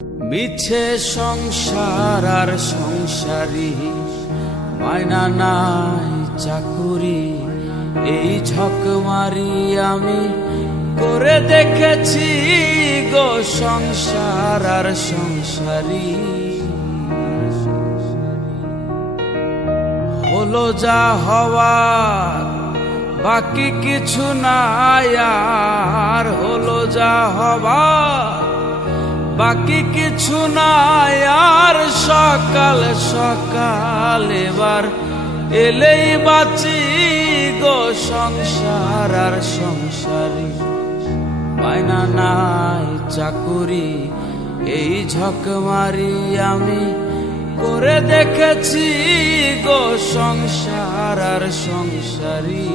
মিছে সংসার আর সংসারী, মায়না নাই চাকুরি, এই ঝকমারি আমি করে দেখেছি গো সংসার আর সংসারী। হলো যা হওয়ার বাকি কিছু নাই আর, হলো যা হওয়ার বাকি কিছু নাই আর। সকাল সকাল এবার এলেই বাঁচি গো সংসার আর সংসারী, মায়না নাই চাকুরি, এই ঝকমারি আমি করে দেখেছি গো সংসার আর সংসারী।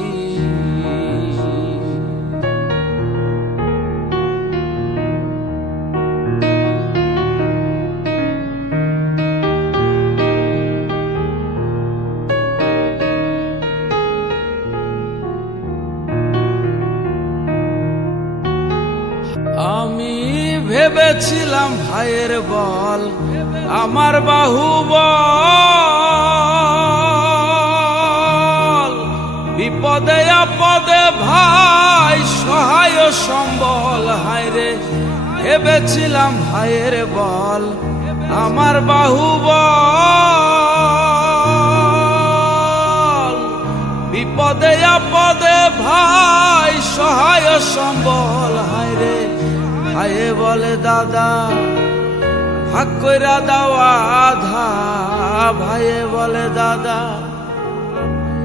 আমি ভেবেছিলাম ভাইয়ের বল আমার বাহুবল, বিপদে আপদে ভাই সহায় সম্বল। হায়রে ভেবেছিলাম ভাইয়ের বল আমার বাহুবল, বিপদে আপদে ভাই সহায় সম্বল। হায়রে ভাইয়ে বলে দাদা ভাগ কইরা দাও আধা, ভাইয়ে বলে দাদা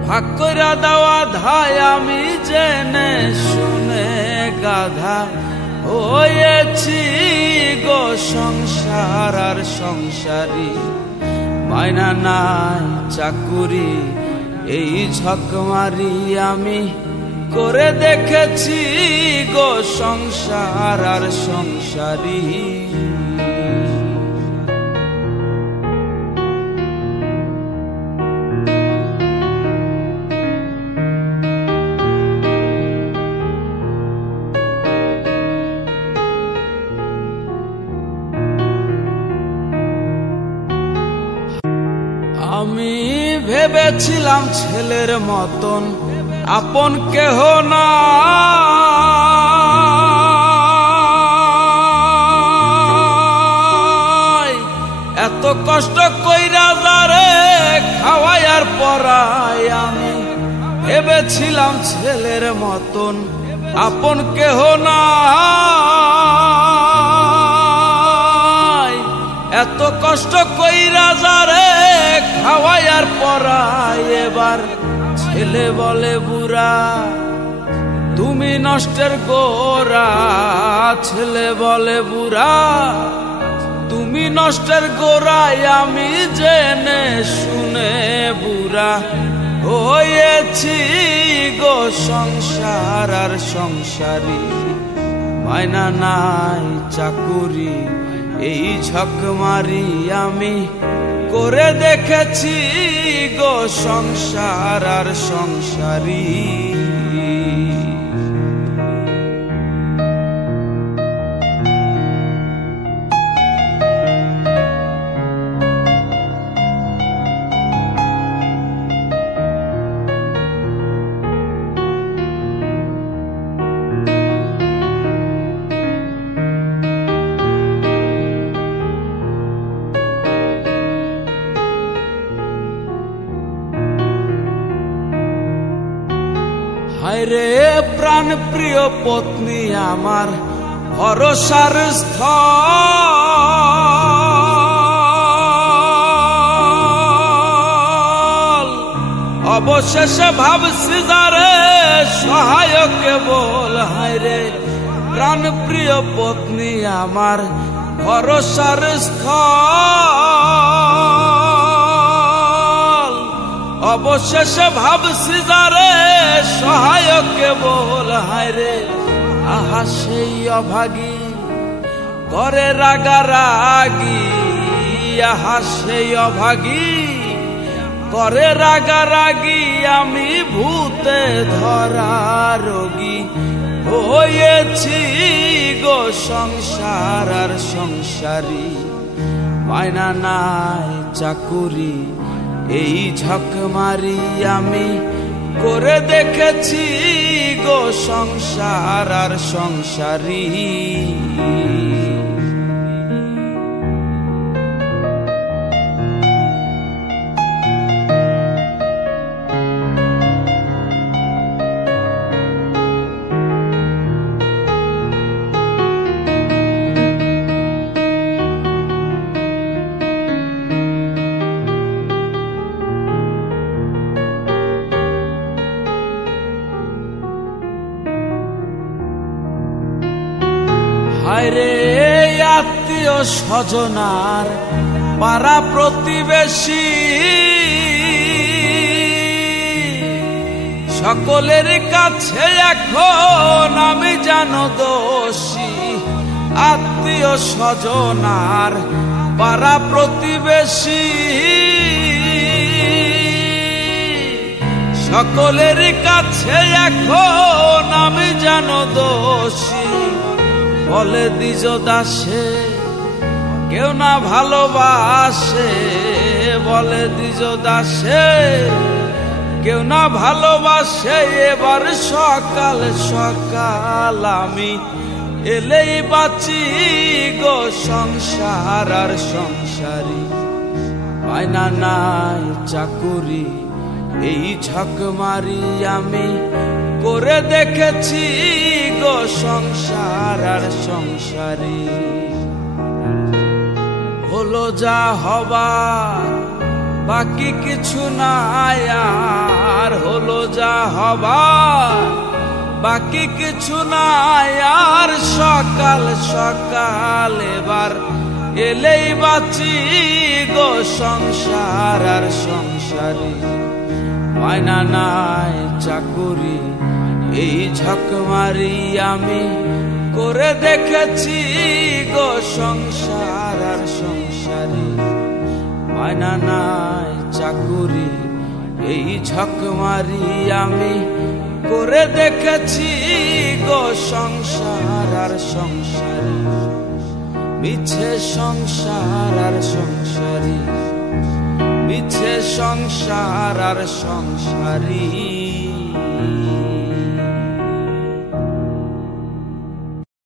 ভাগ কইরা দাও আধা। আমি জেনে শুনে গাধা হয়েছি গো সংসার আর সংসারী, মায়না নাই চাকুরি, এই ঝকমারি আমি করে দেখেছি গো সংসার আর সংসারী। আমি ভেবেছিলাম ছেলের মতন আপন কেহ না, এত কষ্ট কইরা যারে খাওয়াই আর পরাই। আমি ভেবেছিলাম ছেলের মতন আপন কেহ না, এত কষ্ট কইরা যারে খাওয়াই আর পরাই। এবার ছেলে বলে বুড়া তুমি নষ্টের গোড়া, ছেলে বলে বুড়া তুমি নষ্টের গোড়ায়। আমি জেনে শুনে বুড়া হয়েছি গো সংসার আর সংসারী, মায়না নাই চাকুরি, এই ঝকমারি আমি করে দেখেছি গো সংসার আর সংসারী। হায়রে প্রাণ প্রিয় পত্নী আমার ভরসার স্থল, অবশেষে ভাবছি যারে সহায়ক কেবল। হায়রে প্রাণ প্রিয় পত্নী আমার ভরসার স্থল, অবশেষে ভাবছি যারে সহায়ক কেবল। হায়রে আহা সেই অভাগী করে রাগারাগি, আহা সেই অভাগী করে রাগারাগি। আমি ভূতে ধরা রোগী হয়েছি গো সংসার আর সংসারী, মায়না নাই চাকুরি এই ঝকমারি আমি করে দেখেছি গো সংসার আর সংসারী। হায়রে আত্মীয় স্বজনার পাড়া প্রতিবেশী সকলের কাছে এখন আমি জানো দোষী। আত্মীয় স্বজনার পাড়া প্রতিবেশী সকলের কাছে এখন আমি জানো দোষী। বলে দ্বিজ দাসে কেউ না ভালোবাসে, বলে দ্বিজ দাসে কেউ না ভালোবাসে। এবার সকাল সকাল আমি এলেই বাঁচি গো সংসার আর সংসারী, মায়না নাই চাকুরি এই ঝকমারি আমি করে দেখেছি গো সংসার আর সংসারী। হলো যা হবার বাকি কিছু নাই আর, হলো যা হবার বাকি কিছু নাই আর। সকাল সকাল এবার এলেই বাঁচি গো সংসার আর সংসারী, মায়না নাই চাকুরি এই ঝকমারি আমি করে দেখেছি গো সংসার আর সংসারী, মায়না নাই চাকুরি এই ঝকমারি আমি করে দেখেছি গো সংসার আর সংসারী। মিছে সংসার আর সংসারী, মিছে সংসার আর সংসারী।